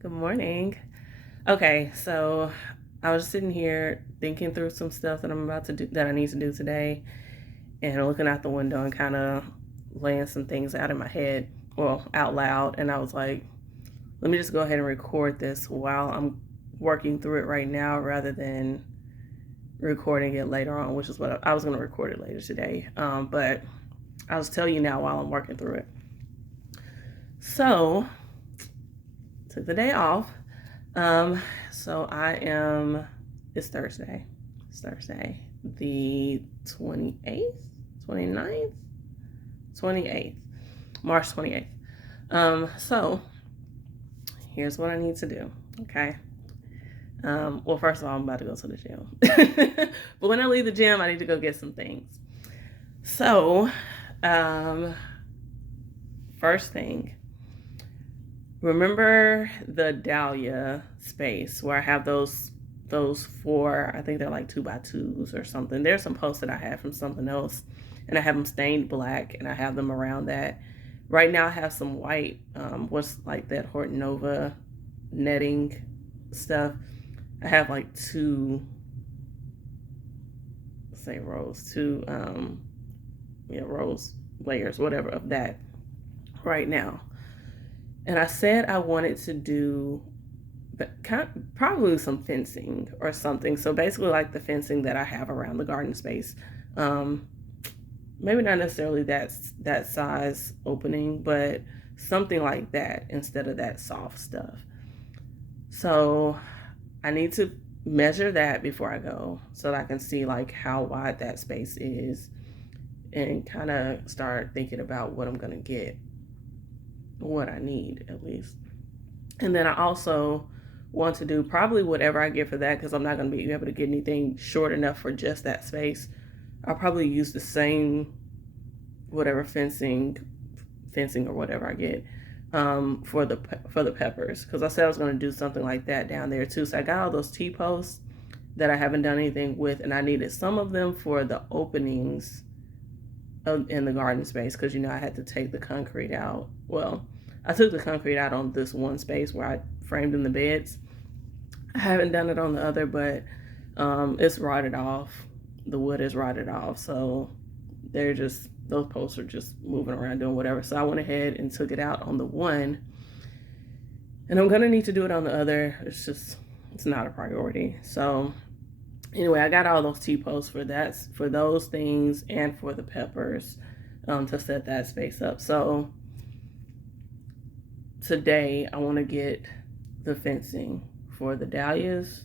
Good morning. Okay, so I was sitting here thinking through some stuff that I'm about to do that I need to do today and looking out the window and kind of laying some things out in my head, well, out loud. And I was like, let me just go ahead and record this while I'm working through it right now rather than recording it later on, which is what I was going to record it later today. But I'll just tell you now while I'm working through it. So, took the day off. Um, so I am, it's Thursday. It's Thursday, the 28th, 29th, 28th, March 28th. So here's what I need to do. Okay. Well, first of all, I'm about to go to the gym. But when I leave the gym, I need to go get some things. So, um, first thing, remember the Dahlia space where I have those four, I think they're like 2x2s or something. There's some posts that I had from something else, and I have them stained black, and I have them around that. Right now, I have some white, what's like that Horton Nova netting stuff. I have like two, say rows, two, rows, layers, whatever of that right now. And I said I wanted to do probably some fencing or something. So basically, like the fencing that I have around the garden space. Um, Maybe not necessarily that size opening, but something like that instead of that soft stuff. So I need to measure that before I go so that I can see like how wide that space is and kind of start thinking about what I'm going to get, what I need at least. And then I also want to do probably whatever I get for that because I'm not going to be able to get anything short enough for just that space. I'll probably use the same whatever fencing or whatever I get for the peppers because I said I was going to do something like that down there too. So I got all those T-posts that I haven't done anything with, and I needed some of them for the openings in the garden space because I had to take the concrete out. Well, I took the concrete out on this one space where I framed in the beds. I haven't done it on the other, but it's rotted off. The wood is rotted off, so those posts are just moving around doing whatever. So I went ahead and took it out on the one, and I'm gonna need to do it on the other. It's not a priority. So anyway, I got all those T-posts for those things and for the peppers to set that space up. So today I want to get the fencing for the dahlias,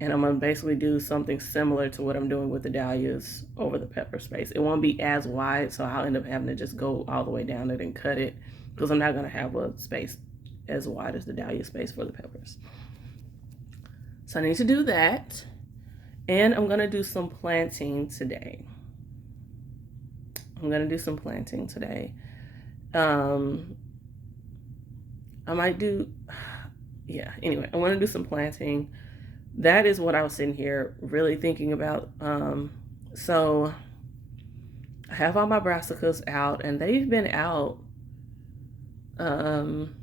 and I'm gonna basically do something similar to what I'm doing with the dahlias over the pepper space. It won't be as wide, so I'll end up having to just go all the way down it and cut it because I'm not gonna have a space as wide as the dahlia space for the peppers. So I need to do that, and I'm gonna do some planting today. I might do, yeah, anyway, I wanna do some planting. That is what I was sitting here really thinking about. So I have all my brassicas out, and they've been out um,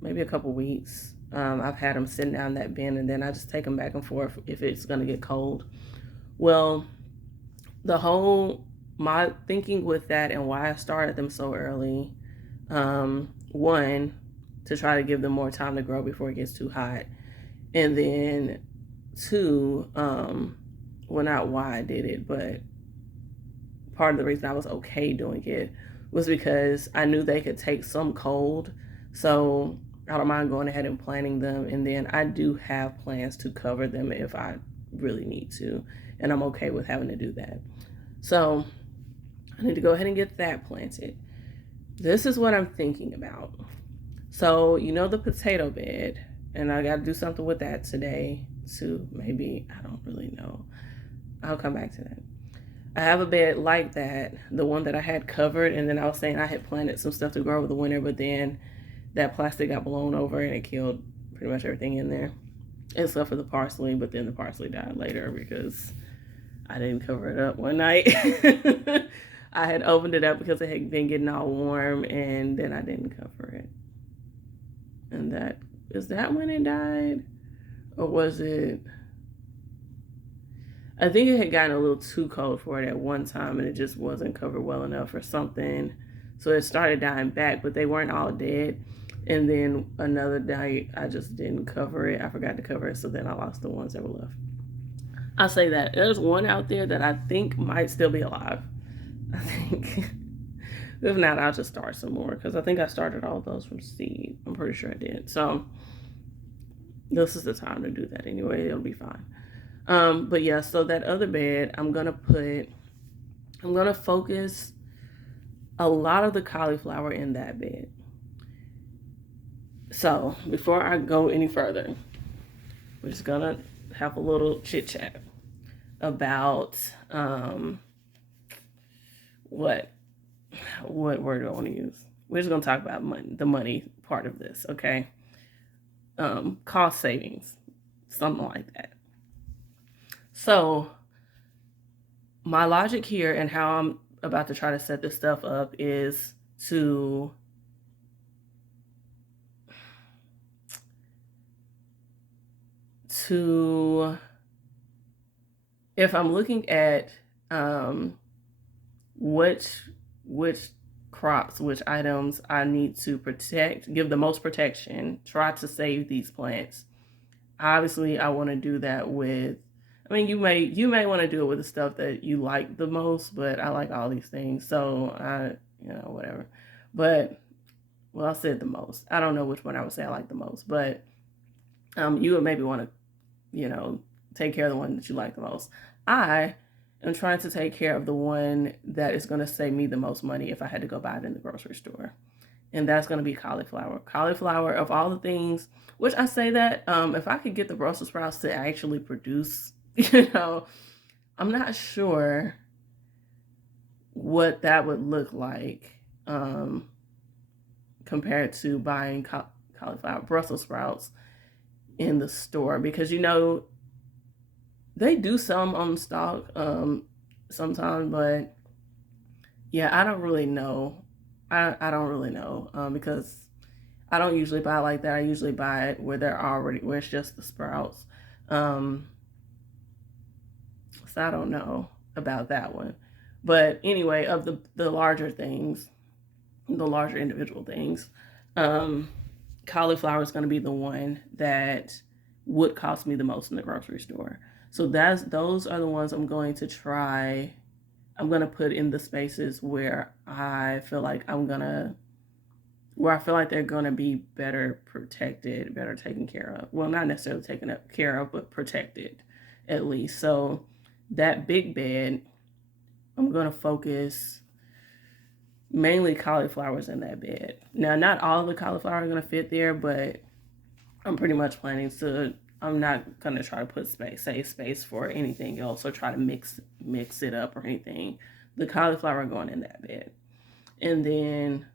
maybe a couple weeks. I've had them sitting down in that bin, and then I just take them back and forth if it's going to get cold. Well, my thinking with that and why I started them so early, one, to try to give them more time to grow before it gets too hot. And then two, well, not why I did it, but part of the reason I was okay doing it was because I knew they could take some cold. So I don't mind going ahead and planting them. And then I do have plans to cover them if I really need to. And I'm okay with having to do that. So I need to go ahead and get that planted. This is what I'm thinking about. So, the potato bed, and I got to do something with that today too. Maybe, I don't really know. I'll come back to that. I have a bed like that, the one that I had covered, and then I was saying I had planted some stuff to grow over the winter, but then that plastic got blown over and it killed pretty much everything in there, except for the parsley, but then the parsley died later because I didn't cover it up one night. I had opened it up because it had been getting all warm, and then I didn't cover it. And is that when it died? Or was it, I think it had gotten a little too cold for it at one time and it just wasn't covered well enough or something. So it started dying back, but they weren't all dead. And then another night, I just didn't cover it. I forgot to cover it, so then I lost the ones that were left. I'll say that. There's one out there that I think might still be alive. I think. If not, I'll just start some more because I think I started all those from seed. I'm pretty sure I did. So this is the time to do that anyway. It'll be fine. But yeah, so that other bed, I'm gonna focus a lot of the cauliflower in that bed. So before I go any further, we're just gonna have a little chit chat about what word do I want to use? We're just gonna talk about money, the money part of this, okay? Cost savings, something like that. So my logic here and how I'm about to try to set this stuff up is to if I'm looking at which crops, which items I need to protect, give the most protection, try to save these plants. Obviously, I want to do that with, I mean, you may want to do it with the stuff that you like the most, but I like all these things, so whatever. But well, I said the most. I don't know which one I would say I like the most, but you would maybe want to, take care of the one that you like the most. I am trying to take care of the one that is going to save me the most money if I had to go buy it in the grocery store. And that's going to be cauliflower. Cauliflower, of all the things, which I say that if I could get the Brussels sprouts to actually produce, I'm not sure what that would look like compared to buying cauliflower Brussels sprouts in the store, because they do sell them on stock sometimes, but yeah, I don't really know. I don't really know because I don't usually buy like that. I usually buy it where it's just the sprouts. So I don't know about that one. But anyway, of the larger things, the larger individual things, cauliflower is going to be the one that would cost me the most in the grocery store. So those are the ones I'm going to try. I'm going to put in the spaces where I feel like they're going to be better protected, better taken care of. Well, not necessarily taken care of, but protected at least. So that big bed, I'm going to focus mainly cauliflowers in that bed. Now, not all the cauliflower are going to fit there, but I'm pretty much planning to, I'm not going to try to save space for anything else or try to mix it up or anything. The cauliflower going in that bed. And then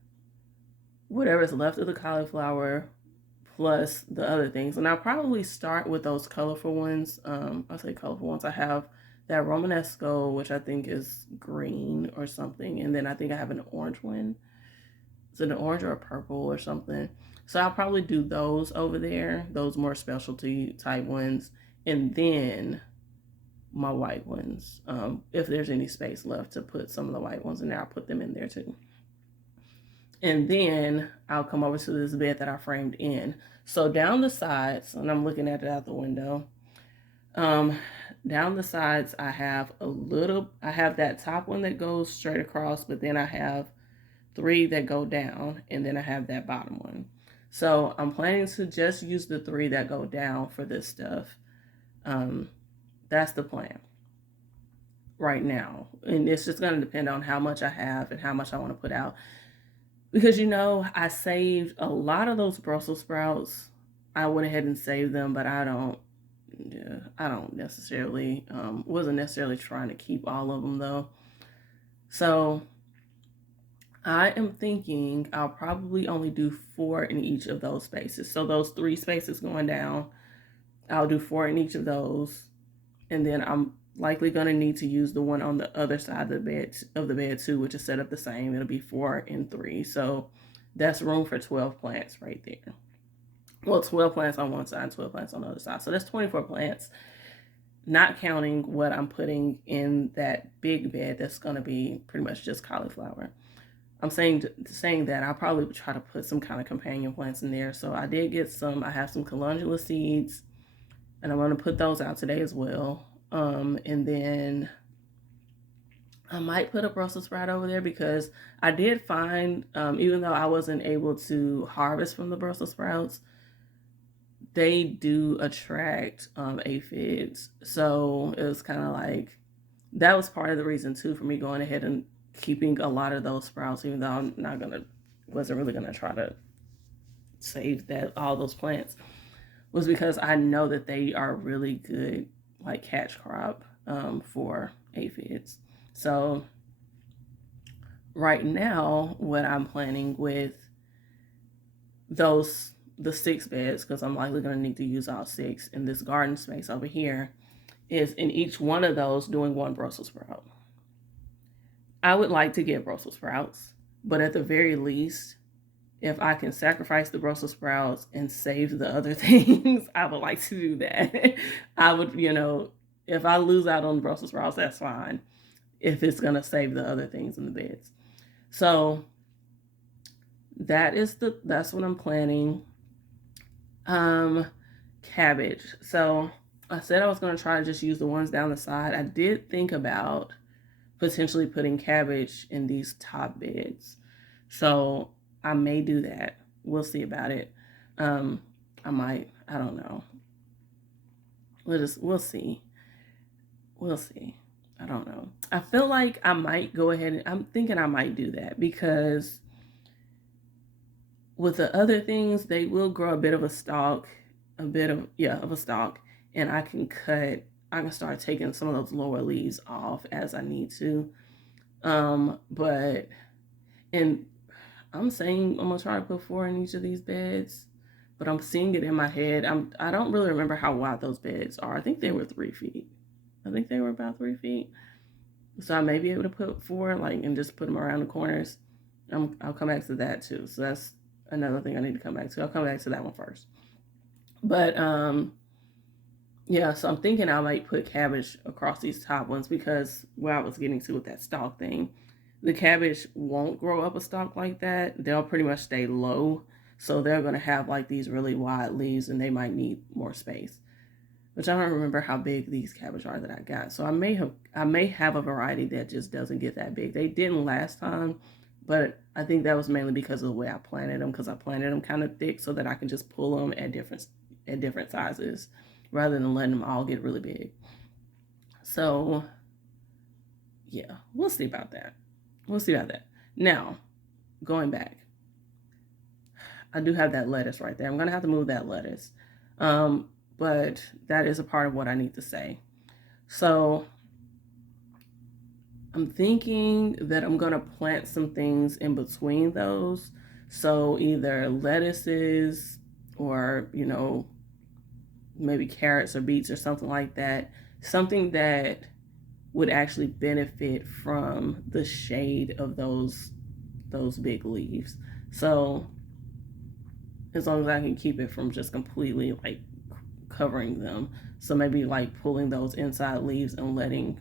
whatever's left of the cauliflower plus the other things. And I'll probably start with those colorful ones. I'll say colorful ones. I have that Romanesco, which I think is green or something. And then I think I have an orange one. Is it an orange or a purple or something? So I'll probably do those over there, those more specialty type ones. And then my white ones. If there's any space left to put some of the white ones in there, I'll put them in there too. And then I'll come over to this bed that I framed in. So down the sides, and I'm looking at it out the window, down the sides I have that top one that goes straight across, but then I have 3 that go down, and then I have that bottom one. So I'm planning to just use the 3 that go down for this stuff. That's the plan right now. And it's just going to depend on how much I have and how much I want to put out. Because, I saved a lot of those Brussels sprouts. I went ahead and saved them, but I don't necessarily, wasn't necessarily trying to keep all of them though. So I am thinking I'll probably only do 4 in each of those spaces. So those 3 spaces going down, I'll do 4 in each of those. And then I'm likely going to need to use the one on the other side of the bed too, which is set up the same. It'll be 4 and 3. So that's room for 12 plants right there. Well, 12 plants on one side, 12 plants on the other side. So that's 24 plants, not counting what I'm putting in that big bed that's going to be pretty much just cauliflower. I'm saying that I'll probably try to put some kind of companion plants in there. So I did get some. I have some calendula seeds, and I'm going to put those out today as well. And then I might put a Brussels sprout over there because I did find, even though I wasn't able to harvest from the Brussels sprouts, they do attract aphids. So it was kind of like, that was part of the reason too for me going ahead and keeping a lot of those sprouts, even though wasn't really gonna try to save all those plants, was because I know that they are really good like catch crop for aphids. So right now, what I'm planning with the 6 beds, because I'm likely going to need to use all 6 in this garden space over here, is in each one of those doing 1 Brussels sprout. I would like to get Brussels sprouts, but at the very least, if I can sacrifice the Brussels sprouts and save the other things, I would like to do that. I would, if I lose out on the Brussels sprouts, that's fine, if it's going to save the other things in the beds. So that's what I'm planning. Cabbage. So I said I was going to try to just use the ones down the side. I did think about potentially putting cabbage in these top beds. So I may do that. We'll see about it. I might, I don't know. We'll see. We'll see. I don't know. I feel like I might go ahead and I'm thinking I might do that because with the other things, they will grow a bit of a stalk, of a stalk, and I can start taking some of those lower leaves off as I need to. But and I'm saying I'm gonna try to put 4 in each of these beds, but I'm seeing it in my head. I don't really remember how wide those beds are. I think they were 3 feet. I think they were about 3 feet. So I may be able to put 4 and just put them around the corners. I'll come back to that too. So that's another thing I need to come back to. I'll come back to that one first. But yeah, so I'm thinking I might put cabbage across these top ones because where I was getting to with that stalk thing, the cabbage won't grow up a stalk like that. They'll pretty much stay low. So they're going to have like these really wide leaves and they might need more space. Which I don't remember how big these cabbage are that I got. So I may have a variety that just doesn't get that big. They didn't last time, but I think that was mainly because of the way I planted them, because I planted them kind of thick so that I can just pull them at different sizes rather than letting them all get really big. So yeah, we'll see about that. Now, going back, I do have that lettuce right there. I'm going to have to move that lettuce. But that is a part of what I need to say. So I'm thinking that I'm going to plant some things in between those. So either lettuces or, maybe carrots or beets or something like that. Something that would actually benefit from the shade of those big leaves. So as long as I can keep it from just completely covering them. So maybe pulling those inside leaves and letting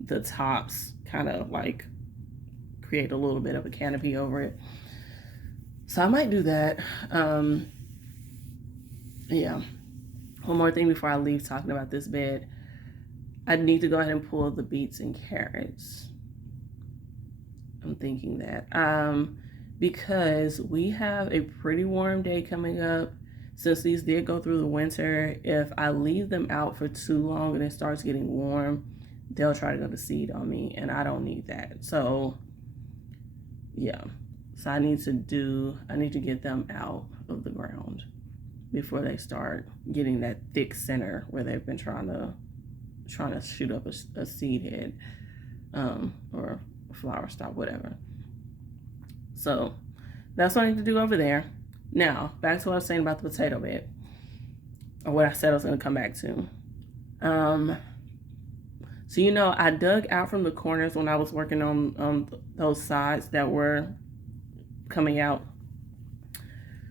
the tops kind of create a little bit of a canopy over it. So I might do that. Yeah. One more thing before I leave talking about this bed. I need to go ahead and pull the beets and carrots. I'm thinking that. Because we have a pretty warm day coming up. Since these did go through the winter, if I leave them out for too long and it starts getting warm, they'll try to go to seed on me, and I don't need that. So yeah, so I need to get them out of the ground before they start getting that thick center where they've been trying to shoot up a seed head or a flower stalk, whatever. So that's what I need to do over there. Now, back to what I was saying about the potato bed, or what I said I was going to come back to. So, I dug out from the corners when I was working on those sides that were coming out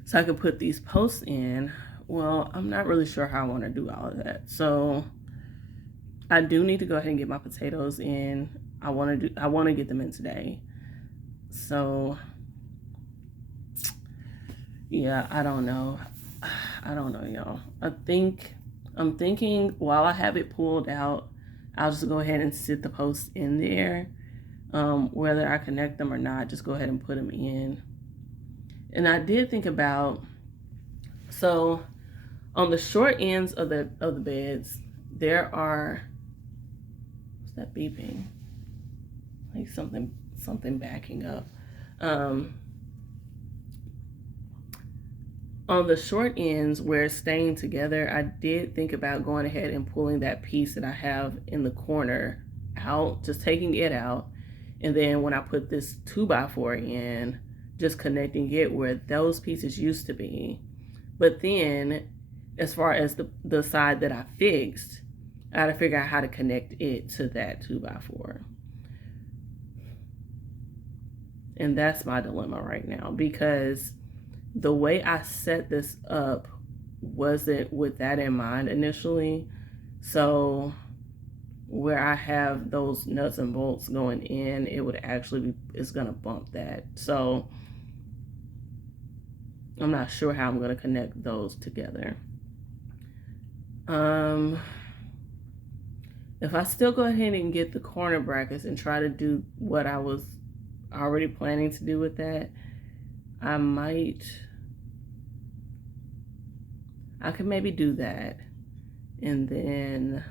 so I could put these posts in. well, I'm not really sure how I want to do all of that. So I do need to go ahead and get my potatoes in. I want to get them in today. So yeah, I don't know. I don't know, y'all. I'm thinking while I have it pulled out, I'll just go ahead and sit the posts in there. Whether I connect them or not, just go ahead and put them in. And I did think about, so on the short ends of the beds, there are, what's that beeping? Like something backing up. On the short ends where it's staying together, I did think about going ahead and pulling that piece that I have in the corner out, just taking it out. And then when I put this 2x4 in, just connecting it where those pieces used to be. But then as far as the side that I fixed, I had to figure out how to connect it to that 2x4. And that's my dilemma right now, because the way I set this up wasn't with that in mind initially. So where I have those nuts and bolts going in, it would actually be, it's gonna bump that. So I'm not sure how I'm gonna connect those together. If I still go ahead and get the corner brackets and try to do what I was already planning to do with that, I could maybe do that. And then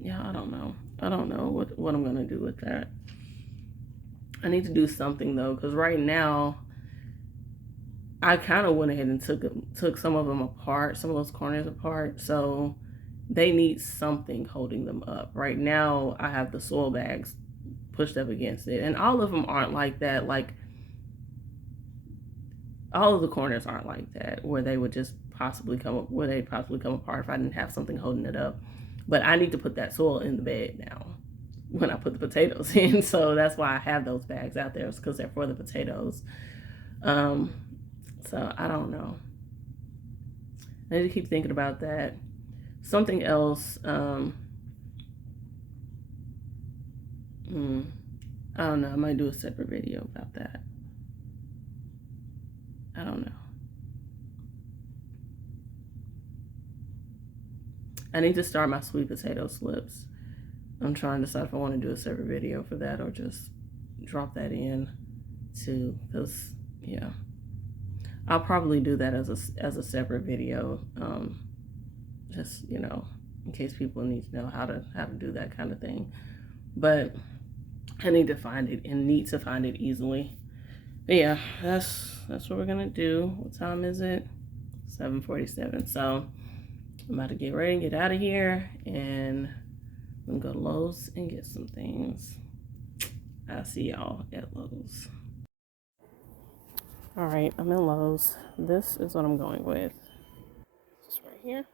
yeah, I don't know what I'm gonna do with that. I need to do something though, because right now I kind of went ahead and took some of them apart, some of those corners apart, so they need something holding them up. Right now I have the soil bags pushed up against it, and all of them aren't like that. Like, all of the corners aren't like that where they would just possibly come apart if I didn't have something holding it up. But I need to put that soil in the bed now when I put the potatoes in, so that's why I have those bags out there, because they're for the potatoes. So I don't know. I need to keep thinking about that. Something else, I don't know, I might do a separate video about that. I don't know. I need to start my sweet potato slips. I'm trying to decide if I want to do a separate video for that or just drop that in too, because yeah, I'll probably do that as a separate video, just, you know, in case people need to know how to do that kind of thing. But I need to find it easily. But yeah, that's what we're gonna do. What time is it? 7:47. So I'm about to get ready and get out of here, and I'm gonna go to Lowe's and get some things. I'll see y'all at Lowe's. All right, I'm in Lowe's. This is what I'm going with. Just right here.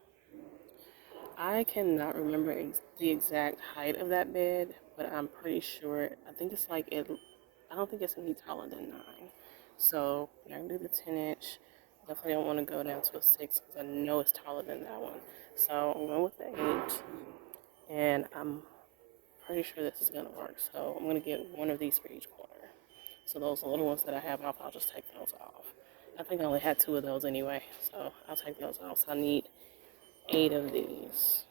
I cannot remember the exact height of that bed, but I'm pretty sure, I think it's like it. I don't think it's any taller than 9. So I can do the 10-inch. Definitely don't want to go down to a 6 because I know it's taller than that one. So I'm going with the 8, and I'm pretty sure this is gonna work. So I'm gonna get one of these for each corner. So those little ones that I have off, I'll just take those off. I think I only had 2 of those anyway, so I'll take those off. So I need 8 of these.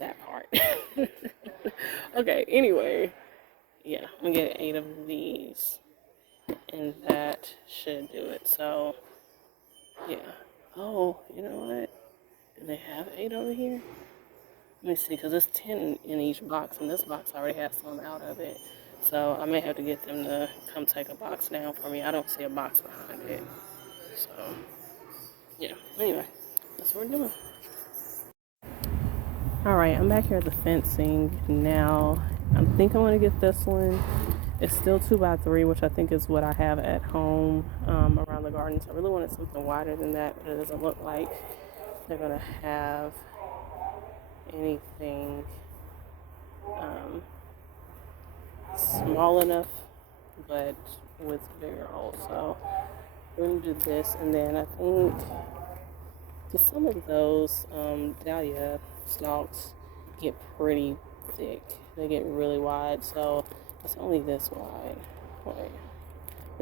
That part. Okay, anyway. Yeah, I'm gonna get 8 of these. And that should do it. So, yeah. Oh, you know what? Do they have 8 over here? Let me see, because it's 10 in each box, and this box already has some out of it. So I may have to get them to come take a box down for me. I don't see a box behind it. So, yeah. Anyway, that's what we're doing. Alright, I'm back here at the fencing now. I think I want to get this one. It's still 2x3, which I think is what I have at home around the garden. So I really wanted something wider than that, but it doesn't look like they're going to have anything small enough, but with bigger holes. So we're gonna do this, and then I think some of those dahlia stalks get pretty thick. They get really wide, so it's only this wide. Wait,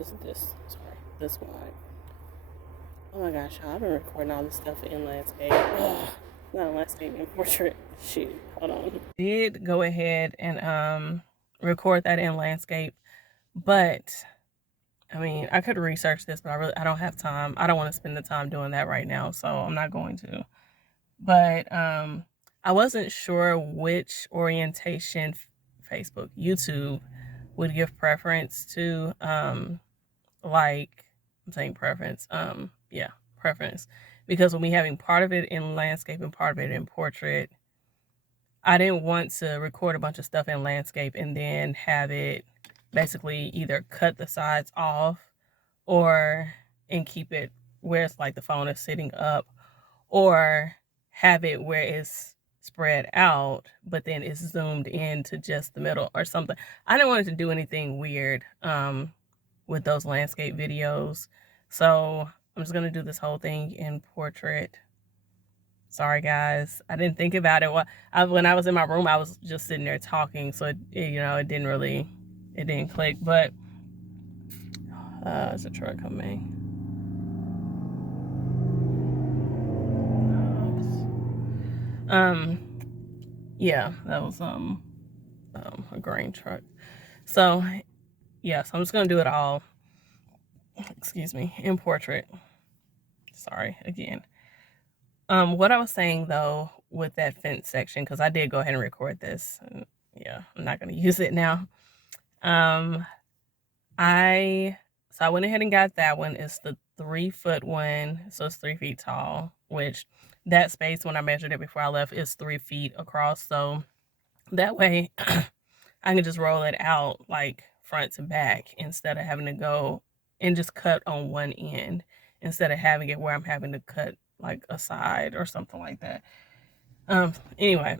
sorry, this wide. Oh my gosh, I've been recording all this stuff in landscape. Ugh, not landscape, in portrait. Shoot, hold on. Did go ahead and record that in landscape, but I mean, I could research this, but I don't have time. I don't want to spend the time doing that right now, so I'm not going to. But I wasn't sure which orientation Facebook, YouTube would give preference to. Like I'm saying preference. Yeah, preference. Because when we having part of it in landscape and part of it in portrait, I didn't want to record a bunch of stuff in landscape and then have it basically either cut the sides off and keep it where it's like the phone is sitting up, or have it where it's spread out but then it's zoomed into just the middle or something. I didn't want it to do anything weird with those landscape videos, so I'm just gonna do this whole thing in portrait. Sorry guys, I didn't think about it. When I was in my room, I was just sitting there talking, so it didn't click. But it's a truck coming. Oops. Yeah, that was a grain truck. So yes, I'm just gonna do it all. Excuse me, in portrait. Sorry again. What I was saying though with that fence section, because I did go ahead and record this. And yeah, I'm not gonna use it now. I went ahead and got that one. It's the 3-foot one, so it's 3 feet tall, which that space when I measured it before I left is 3 feet across. So that way I can just roll it out like front to back instead of having to go and just cut on one end, instead of having it where I'm having to cut like a side or something like that. Anyway,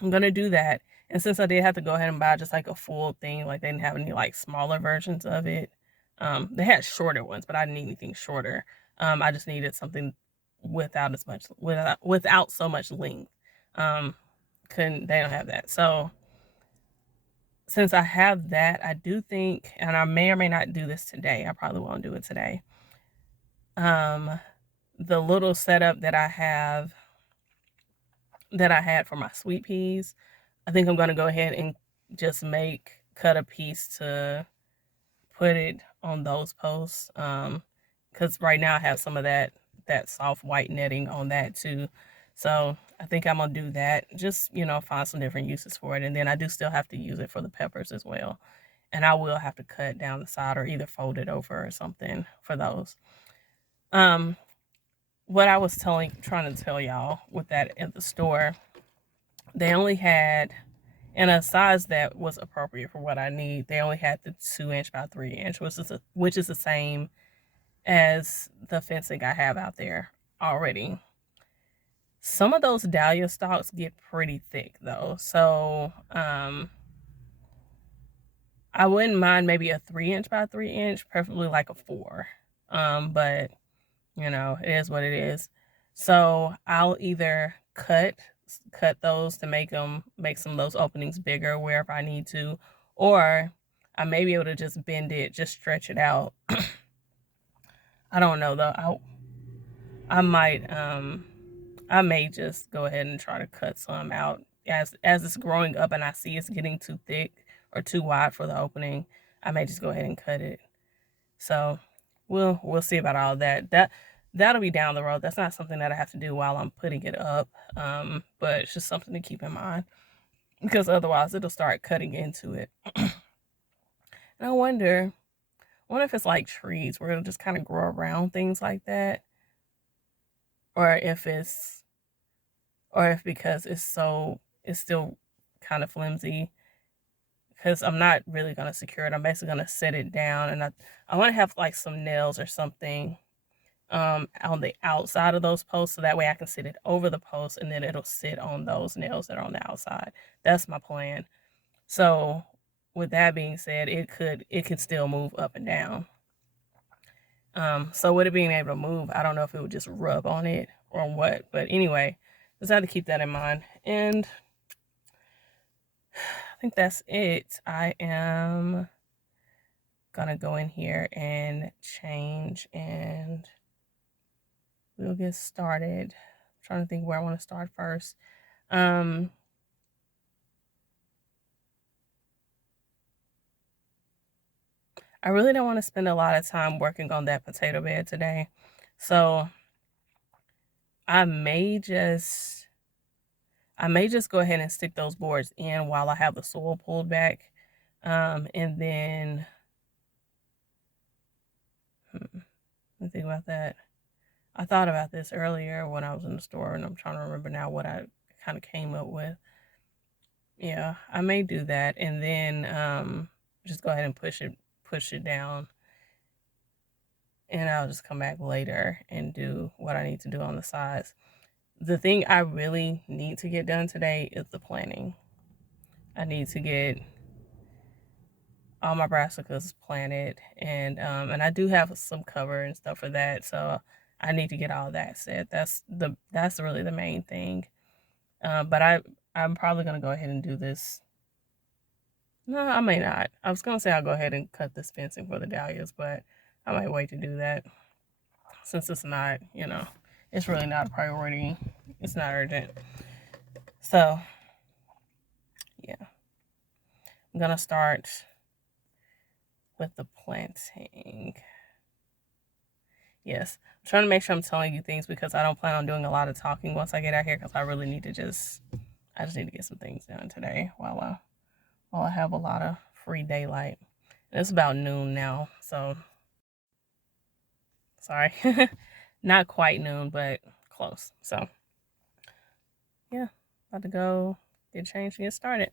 I'm gonna do that. And since I did have to go ahead and buy just like a full thing, like they didn't have any like smaller versions of it. They had shorter ones, but I didn't need anything shorter. I just needed something without so much length. They don't have that. So since I have that, I do think, and I may or may not do this today. I probably won't do it today. The little setup that I had for my sweet peas, I think I'm going to go ahead and just cut a piece to put it on those posts. Because right now I have some of that soft white netting on that too. So I think I'm going to do that. Just, find some different uses for it. And then I do still have to use it for the peppers as well. And I will have to cut down the side or either fold it over or something for those. What I was trying to tell y'all with that at the store, they only had, in a size that was appropriate for what I need, they only had the 2-inch by 3-inch, which is the same as the fencing I have out there already. Some of those dahlia stalks get pretty thick though, so I wouldn't mind maybe a 3-inch by 3-inch, preferably like a 4. But it is what it is. So I'll either cut those to make some of those openings bigger wherever I need to, or I may be able to just bend it, just stretch it out. I don't know though. I may just go ahead and try to cut some out as it's growing up and I see it's getting too thick or too wide for the opening. I may just go ahead and cut it. So we'll see about all that. That'll be down the road. That's not something that I have to do while I'm putting it up. But it's just something to keep in mind, because otherwise it'll start cutting into it. And I wonder if it's like trees where it'll just kind of grow around things like that, or if because it's still kind of flimsy, because I'm not really going to secure it. I'm basically going to set it down, and I want to have like some nails or something on the outside of those posts, so that way I can sit it over the post and then it'll sit on those nails that are on the outside. That's my plan. So with that being said, it could still move up and down. So with it being able to move, I don't know if it would just rub on it or what. But anyway, just have to keep that in mind. And I think that's it. I am gonna go in here and change, and we'll get started. I'm trying to think where I want to start first. I really don't want to spend a lot of time working on that potato bed today. So I may just go ahead and stick those boards in while I have the soil pulled back. And then let me think about that. I thought about this earlier when I was in the store, and I'm trying to remember now what I kind of came up with. Yeah, I may do that, and then just go ahead and push it down, and I'll just come back later and do what I need to do on the sides. The thing I really need to get done today is the planting. I need to get all my brassicas planted, and I do have some cover and stuff for that, so I need to get all that set. That's really the main thing. But I'm probably gonna go ahead and do this. No, I may not. I was gonna say I'll go ahead and cut this fencing for the dahlias, but I might wait to do that since it's not, it's really not a priority. It's not urgent. So yeah, I'm gonna start with the planting. Yes, I'm trying to make sure I'm telling you things because I don't plan on doing a lot of talking once I get out here, because I really need to I just need to get some things done today while I have a lot of free daylight. And it's about noon now, so sorry. Not quite noon, but close. So yeah, about to go get changed and get started.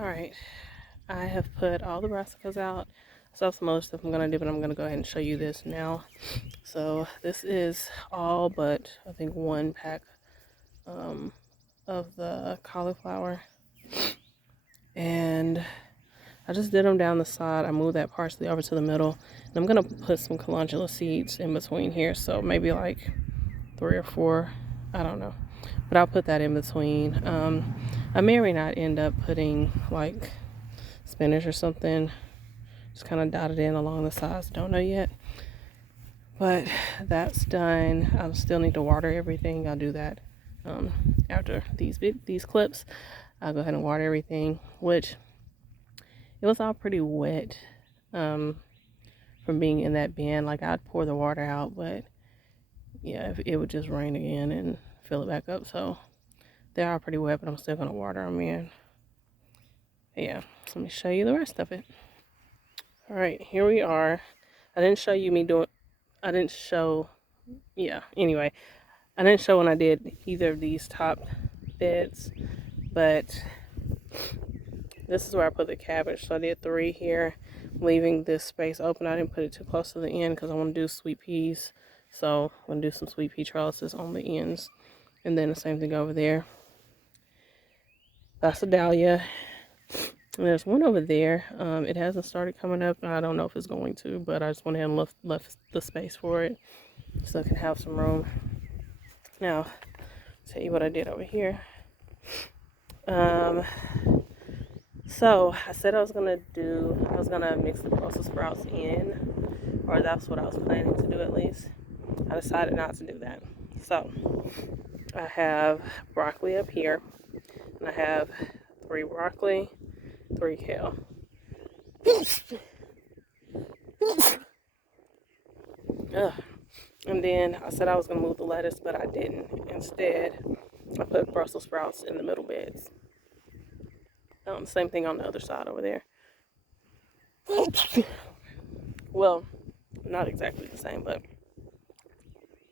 All right, I have put all the brassicas out. So that's some other stuff I'm gonna do, but I'm gonna go ahead and show you this now. So this is all but I think one pack um, of the cauliflower, and I just did them down the side. I moved that parsley over to the middle, and I'm gonna put some calendula seeds in between here, so maybe like 3 or 4, I don't know, but I'll put that in between. I may or may not end up putting like spinach or something, just kind of dotted in along the sides, don't know yet. But that's done. I still need to water everything. I'll do that after these clips. I'll go ahead and water everything, which it was all pretty wet from being in that bin. Like, I'd pour the water out, but yeah, it would just rain again and fill it back up. So they are pretty wet, but I'm still gonna water them in. Yeah, let me show you the rest of it. All right, here we are. I didn't show you me doing. I didn't show. Yeah. Anyway, I didn't show when I did either of these top beds, but this is where I put the cabbage. So I did 3 here, leaving this space open. I didn't put it too close to the end because I want to do sweet peas. So I'm going to do some sweet pea trellises on the ends. And then the same thing over there. That's a dahlia. And there's one over there. It hasn't started coming up. I don't know if it's going to, but I just went ahead and left the space for it so it can have some room. Now, tell you what I did over here. So I said I was gonna mix the Brussels sprouts in, or that's what I was planning to do at least. I decided not to do that. So I have broccoli up here, and I have 3 broccoli, 3 kale. And then I said I was gonna move the lettuce, but I didn't. Instead, I put Brussels sprouts in the middle beds. Same thing on the other side over there. Well, not exactly the same, but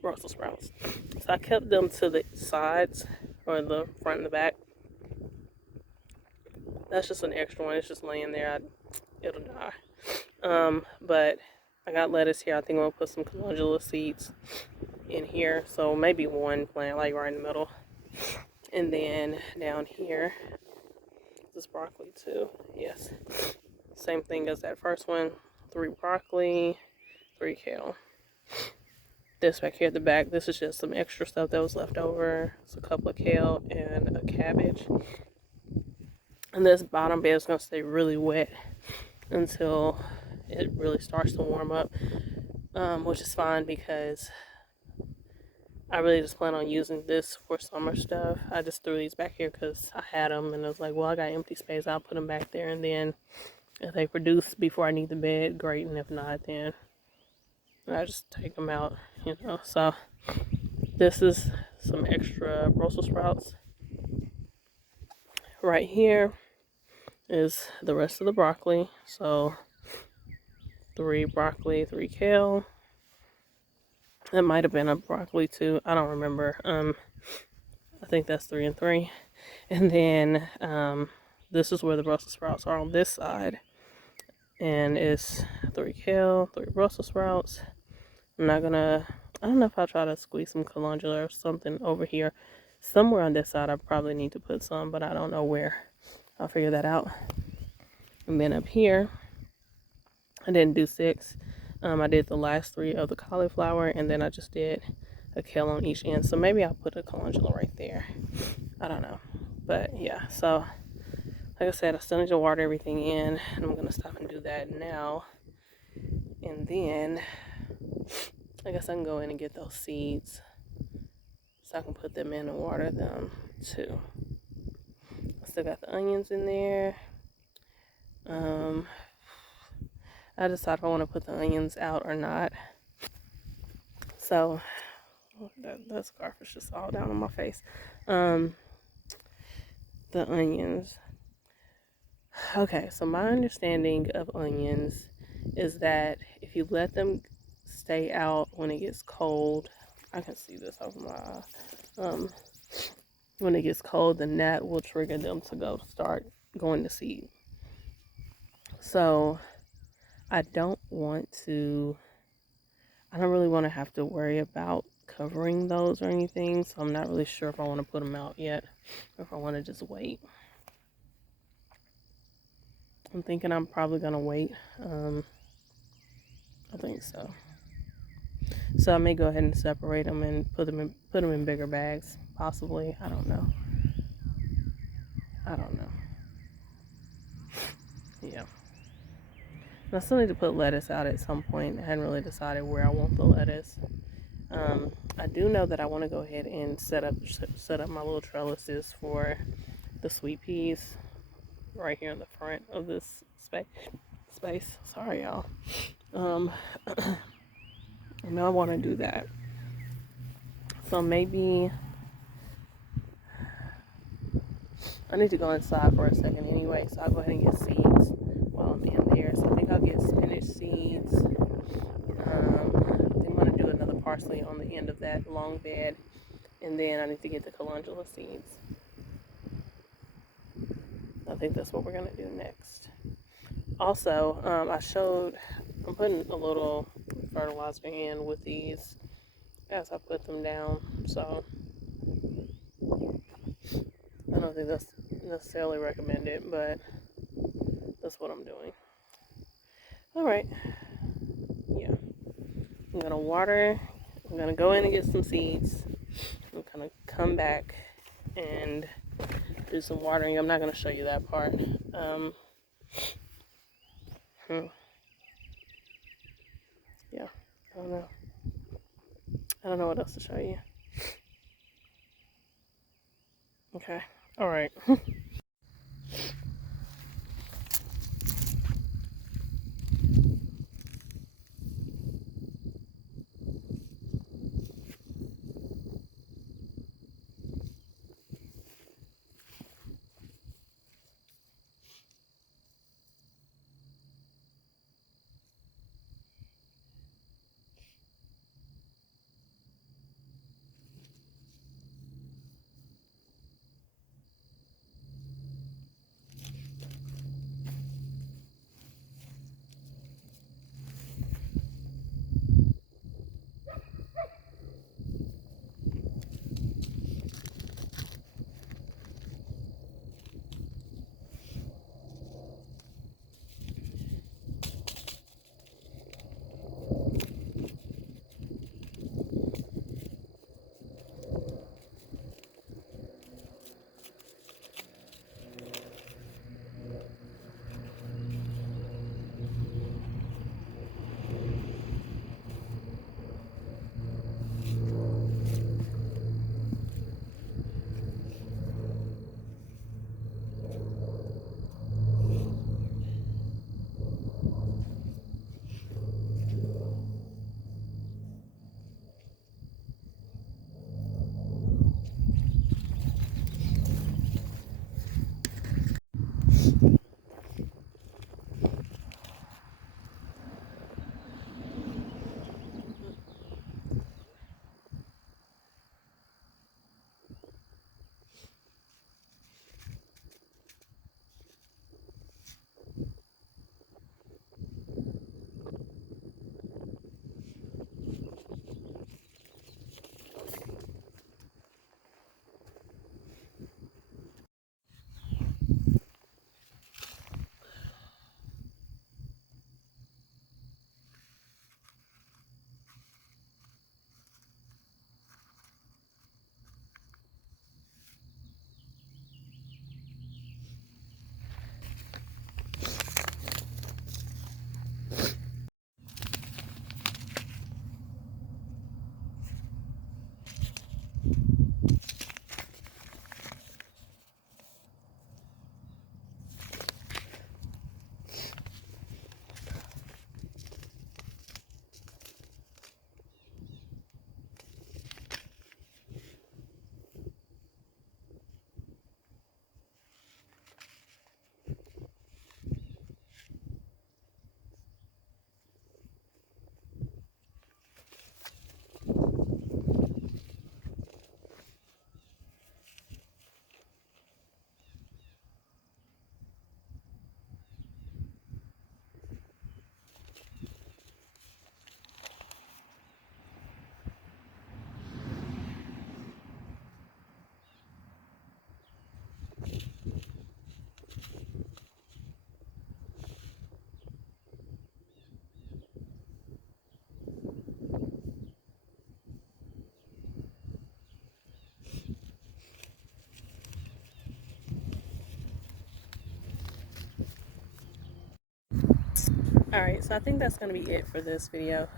Brussels sprouts. So I kept them to the sides, or the front and the back. That's just an extra one. It's just laying there. It'll die. But I got lettuce here. I think I'm gonna put some calendula seeds in here. So maybe 1 plant, like right in the middle. And then down here, this broccoli too. Yes. Same thing as that first one. 3 broccoli, 3 kale. This back here at the back, this is just some extra stuff that was left over. It's a couple of kale and a cabbage. And this bottom bed is going to stay really wet until it really starts to warm up, which is fine because I really just plan on using this for summer stuff. I just threw these back here because I had them, and I was like, well, I got empty space. I'll put them back there, and then if they produce before I need the bed, great, and if not, then I just take them out, you know. So this is some extra Brussels sprouts. Right here is the rest of the broccoli. So 3 broccoli, 3 kale. That might have been a broccoli too. I don't remember. I think that's 3 and 3. And then this is where the Brussels sprouts are on this side. And it's 3 kale, 3 Brussels sprouts. I don't know if I'll try to squeeze some calendula or something over here. Somewhere on this side I probably need to put some, but I don't know where. I'll figure that out. And then up here, I didn't do 6. I did the last 3 of the cauliflower, and then I just did a kale on each end. So maybe I'll put a calendula right there. I don't know. But yeah, so like I said, I still need to water everything in, and I'm going to stop and do that now. And then I guess I can go in and get those seeds so I can put them in and water them too. I still got the onions in there. I decide if I want to put the onions out or not. So that scarf is just all down on my face. The onions. Okay, so my understanding of onions is that if you let them stay out when it gets cold, I can see this over my eye. When it gets cold, then that will trigger them to start going to seed. So I don't want to, I don't really want to have to worry about covering those or anything. So I'm not really sure if I want to put them out yet or if I want to just wait. I'm thinking I'm probably going to wait. I think so. So I may go ahead and separate them and put them in bigger bags, possibly. I don't know. I don't know. Yeah. And I still need to put lettuce out at some point. I hadn't really decided where I want the lettuce. I do know that I want to go ahead and set up my little trellises for the sweet peas right here in the front of this space. Sorry, y'all. I know I want to do that. So maybe I need to go inside for a second anyway. So I'll go ahead and get seeds while I'm in there. So I think I'll get spinach seeds. I think I'm going to do another parsley on the end of that long bed. And then I need to get the calendula seeds. I think that's what we're going to do next. Also, I'm putting a little fertilizer in with these as I put them down. So I don't think that's necessarily recommended, but that's what I'm doing. All right. Yeah. I'm going to water. I'm going to go in and get some seeds. I'm going to come back and do some watering. I'm not going to show you that part. Yeah. I don't know. I don't know what else to show you. Okay. All right. Alright, so I think that's going to be it for this video.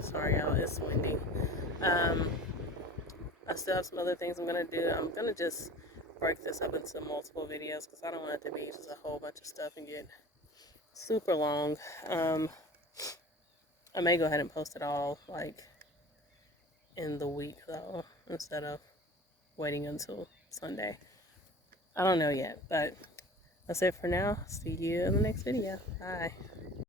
Sorry y'all, it's windy. Um, I still have some other things I'm going to do. I'm going to just break this up into multiple videos because I don't want it to be just a whole bunch of stuff and get super long. I may go ahead and post it all like in the week though, instead of waiting until Sunday. I don't know yet, but that's it for now. See you in the next video. Bye.